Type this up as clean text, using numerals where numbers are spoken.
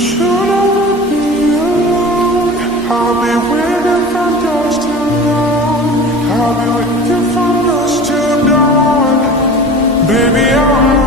You'll never be alone. I'll be with you from dusk till dawn. I'll be with you from dusk till dawn. Baby, I'm